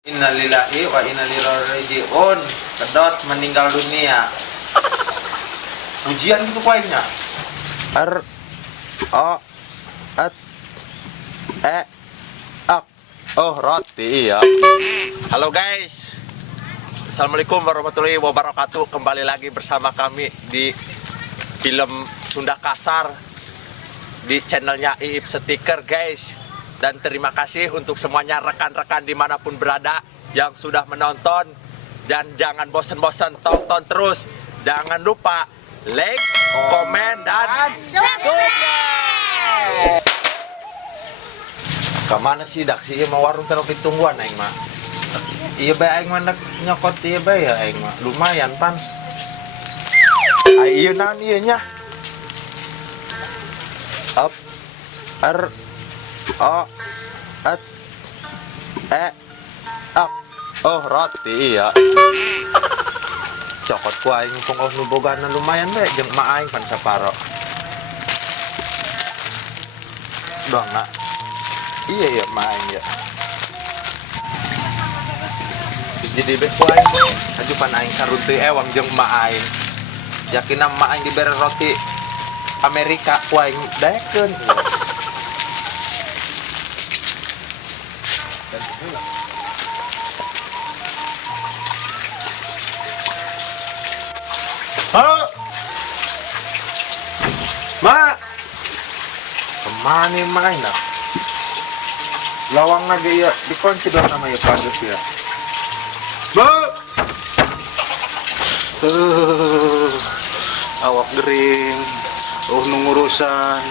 Innalillahi wa inna ilaihi raji'un. Kedot meninggal dunia. Ujian gitu kuainya. R O at E ak. Oh, roti iya. Halo guys. Assalamualaikum warahmatullahi wabarakatuh. Kembali lagi bersama kami di film Sunda Kasar di channelnya Iip Stiker guys. Dan terima kasih untuk semuanya rekan-rekan dimanapun berada yang sudah menonton. Dan jangan bosan-bosan, tonton terus. Jangan lupa like, komen, dan subscribe. Kemana sih dak sih mau warung terus ditungguan aing mah. Iya bae aing mah nyokot ieu bae ya aing mah. Lumayan pan. Ai ieu naon ieu nya? Up R O at E ak. Oh, roti iya. Cokot ku aing pung nu bogana lumayan bae jeung mak aing pan saparo. Dong nak. Iya ya mak aing ya. Jadi beh ku aing ajupan aing saruntuy ewang jeung mak aing. Yakin mak aing dibere roti Amerika ku aing daekeun. Halo, Mak. Kemana main nak? Lawang lagi ya, dikunci dong namanya Pagus ya. Bu, awak gering, nungurusan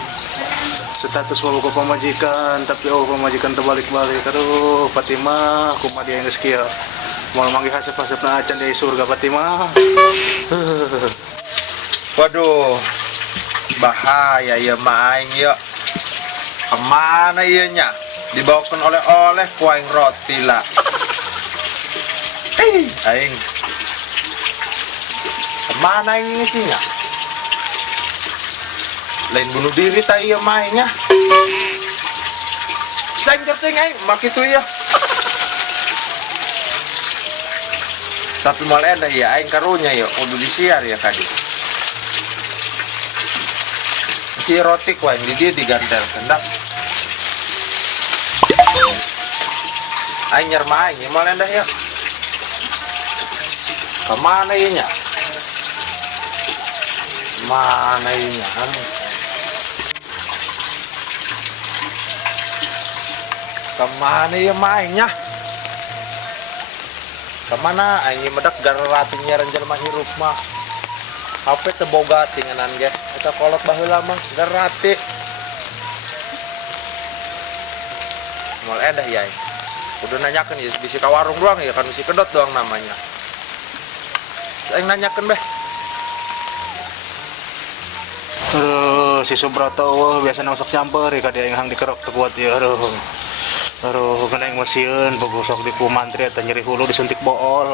status walau ke pemajikan, tapi pemajikan terbalik-balik. Aduh, Fatimah, kumah dia yang sekia. Mau manggil hasep-hasep na acan dari surga Fatimah. Waduh, bahaya ya main ya. Kemana ianya? Dibawakan oleh-oleh kuaing roti lah. Aing. Kemana ini isinya? Lain bunuh diri tak iya mainnya. Sayang kerting aing, mak itu ya. Tapi malah ada ya aing karunya ya, udah disiar ya tadi. Si roti kuaing di dia digantel kendak. Aing nyerma aing malah ada ya. Kemana ianya? Mana ianya? Kemana ya mainnya? Kemana? Ini medak gararatinya renjal mah hirup mah. HP teboga tinganan ge. Eta kolot baheula mah garati. Moal edah ya. Udah nanyakan ya bisi ka warung doang ya kan bisi kedot doang namanya. Aing nanyakan beh. Si Subrato biasa masak campur ya dia yang dikerok tekuat ya. Aduh, kena yang mesin, bagusok di kumantri atau nyeri hulu disuntik bool.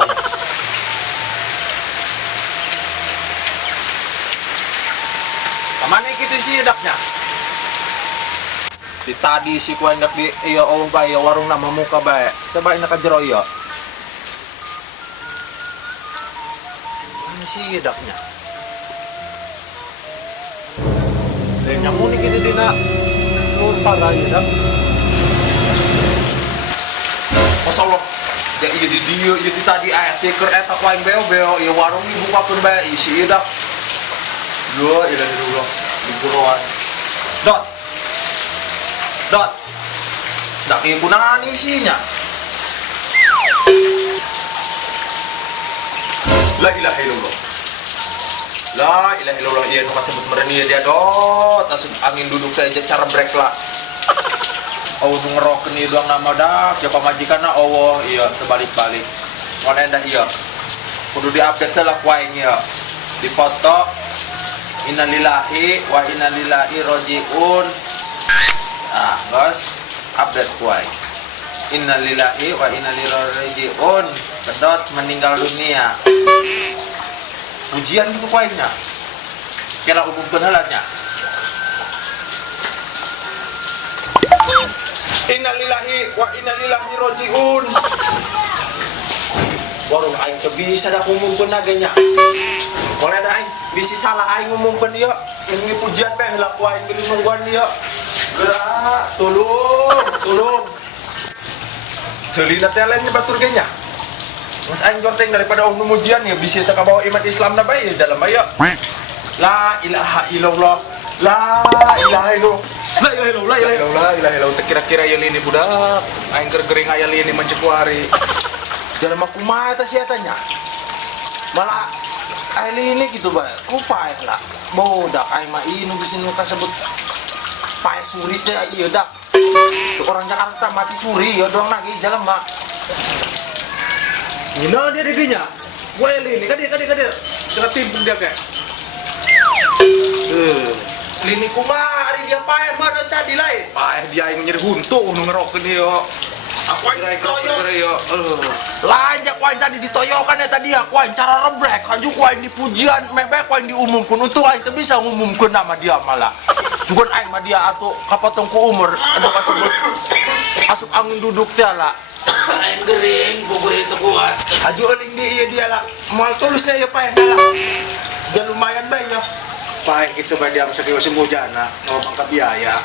Kemana gitu sih daknya? Di tadi si kuain dak di iya oh bae warung nama muka bae. Coba ini ka jero iya. Mana sih daknya? Dan nyamuni gitu dina nur parah ya dak. Masalah ya iya di dia jadi tadi ayat tiker eta kuaing beo-beo ya warung dibukakeun bae isi dak. Yo, ilah dulu di buruan. Dot. Dak ieu kunaon isinya? La ilaha illallah. La ilaha illallah ieu nu kasebut meureun ieu dia dot. Asup angin duduk teh cara break lah. Oh nu ngerokeun ieu doang nama dak, ya pamajikanna Allah ieu terbalik-balik. Mun endah ieu. Kudu di-update teh lah kuaing ieu. Dipoto innalillahi wa inna ilaihi raji'un. Nah, guys, update kuai. Innalillahi wa inna ilaihi raji'un. Kedot meninggal dunia. Ujian gitu kuainya. Kira umumkeun heula nya. Innalillahi wa inna ilaihi rajiun. Warung aing teu bisa da ngumumkeun naganya. Mulai da aing bisi salah aing ngumumkeun ieu. Ini pujian teh heula ku aing geuning nungguan ieu. Geura, tulung. Ceulina teh lain batur ge nya. Mas aing jonteng daripada mujian ya bisi teh kabawa iman Islam na bae dalam aya. La ilaha illallah. La ilaha illallah. La ilaha illallah. Kira-kira ya lini budak. Aing gering aya lini mencepuari. Jalan mah kumaha eta sia tanya. Malah aya lini gitu bae. Kupae lah. Bodak aing mah ieu nu bisi nu kasebut pae suri teh ieu dak. Orang Jakarta mati suri ya doang lagi jalan mah. Nina dia diginya. Gue lini kan dia. Kena timpuk dia kayak. Lini kumaha ari dia pae mah tadi lain. Pae dia yang nyeri huntu nu ngerokeun ieu. Aku aing ditoyok. Lain jak aing tadi ditoyokan ya tadi aku aing cara rebrek. Kan juga aing dipujian mebek aing diumumkeun untung aing teu bisa ngumumkeun nama dia malah. Sugan aing mah dia atuh kapotong ku umur anu kasebut asup angin duduk teh lah. Aing gering bubur itu kuat. Aju euling di ieu dia lah. Moal tulusnya ya pae lah. Dan lumayan bae ya. Pae kitu bae dia sakieu musim hujana, ngomong ka biaya.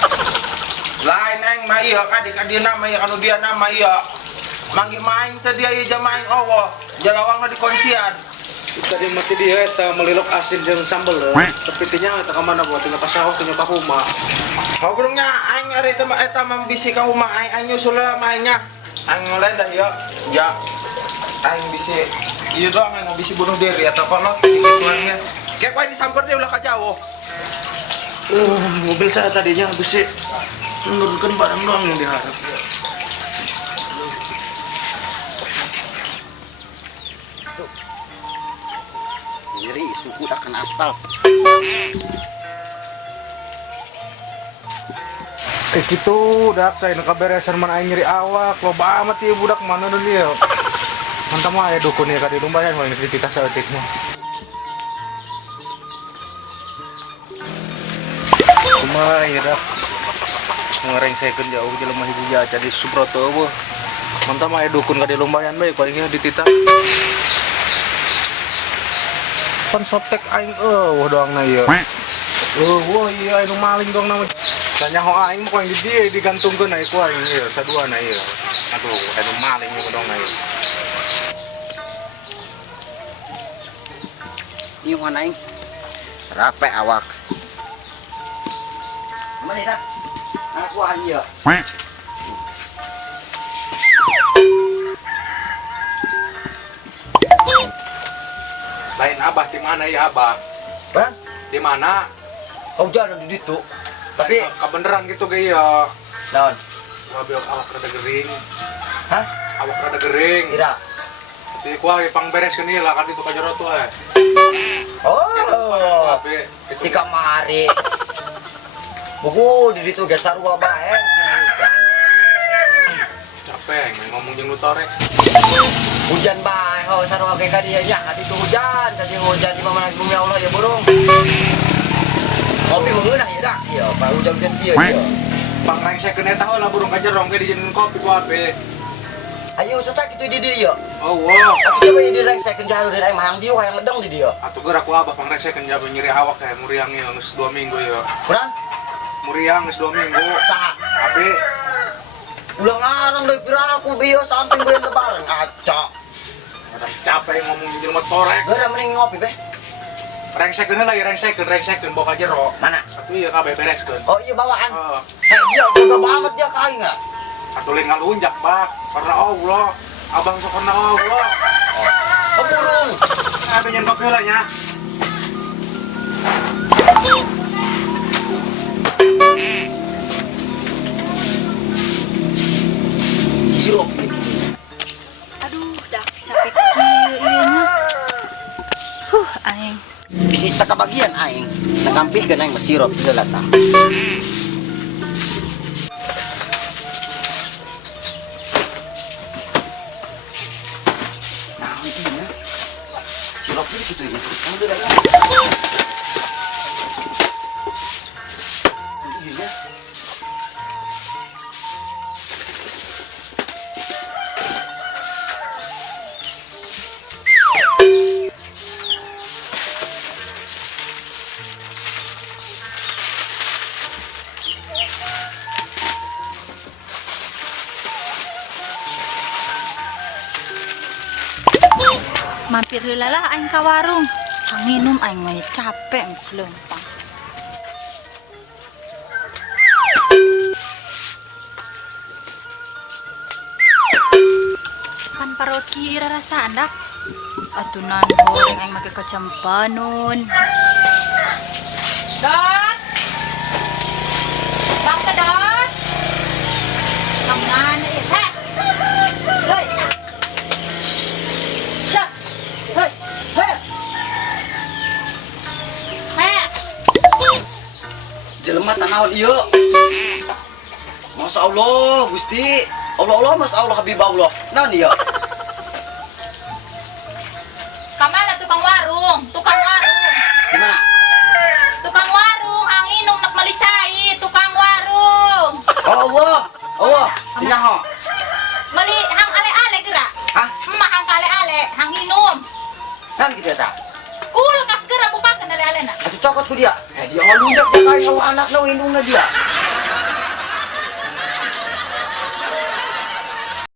Lain aing mah ieu kadi nama ieu anu dia nama ieu. Manggi main teh dia ieu jamaah Allah. Jalawangna di kuncian. Tadi mati dia eta melilok asin jeung sambel. Tapi teh nya eta ka mana buat tinggal ka sawah tinggal ka rumah. Hobrungnya aing ari teh eta mah bisi ka rumah aing nyusul lah mainnya. Aing ngolain dah ieu. Ya. Aing bisi ieu doang aing bisi bunuh diri eta kolot kitu kayak aing disamper dia ulah ka jauh. Mobil saya tadinya bisi menurunkan barang doang yang diharap. Nyeri suku dah kena aspal. Gitu dak saya nu kaberesan man aing nyeri awak loba amat ieu budak mana nu dia. Mantap mah aya dukun ieu ka di lumbayan we kita saeutik mah. Kumaha ieu dak. Ngarengsekeun jauh jelema ibu jaca di Subroto eueuh. Mantap mah aya dukun ka di lumbayan bae ku aing dititah. Pan sotek aing eueuh doangna ieu. Wah iya anu maling doang nama. Tanya ho aing mah di dieu digantungkeun ai ku aing ieu saduana ieu. Aduh anu maling ieu doang ieu. Ieu mana aing? Rape awak. Mana dak? Aku ieu. Lain abah di mana ya abah? Hah? Di mana? Kau jangan di ditu. Tapi kebeneran gitu ge ya. naon? Wabiok awak rada gering. Hah? Awak rada gering. Tidak. Tapi ku aya pangbereskeun ieu lah kan itu ka jero tuh eh. Oh. Di kamari. Buku di ditu ge sarua bae. Capek ngomong jeung lu torek. Hujan bae, oh sarua ge ka dieu nya, ka ditu hujan, tadi hujan di mana bumi Allah ya burung. Kopi mengeunah ya dak, ieu, pa hujan-hujan ieu ieu. Pangrengsekeun eta heula burung ka jerong ge dijieun kopi ku ape. Ayo sesak kitu di dieu. Oh wow. Tapi coba di rengsekeun jahareun aing mah hayang dieu hayang ledeng di dieu. Atuh geura ku abah pangrengsekeun jabe nyeri awak kayak muriang ieu geus 2 minggu ieu. Kurang? Muriang geus 2 minggu. Saha? Ape Ulah ngarang deui pira aku bieu samping beun lebaran acak. capek ngomong jeung torek. Geura mending ngopi beh. Rengsekeun heula ieu rengsekeun boga jero. Mana? Atuh ieu kabeh bereskeun. Oh iya bawaan. Heeh. Dia jaga banget dia ka aing. Atuh lain ngalunjak, Pak. Karena Allah. Abang sok karena Allah. Oh burung. Kabeh nyen kopi heula nya. Sirup. Aduh, dah capek kieu ieu mah. Aing. Bisi teka bagian aing. Nagampihkeun aing sirup heula tah. Nah, itu ya. Sirup ini gitu ya. Kamu udah ya. Iya. Mampir heula lah aing ka warung. Hanginum aing mah capek selempang. Pan parot kira rasa andak. Atunan goreng aing make kacampanon. Dot. Bang ka dot. Kamana ya? Heh. Hei. Syak. Hei. Hei. Hei. Jelema tanaon ieu. Masya Allah, Gusti. Allah, Masya Allah, Habibullah. Naon ieu? Kamana tukang warung? Tukang warung. Di mana? Tukang warung, hanginum nak melicai, tukang warung. Allah. Nyaho. Meli hang ale-ale gerak. Hah? Emak hang ale-ale, hanginum. Kan gitu eta. Kulkas gerak bukakeun ale-alena. Atuh cokot ku dia. Dia ngalunjak dia kayak anak na indungna dia.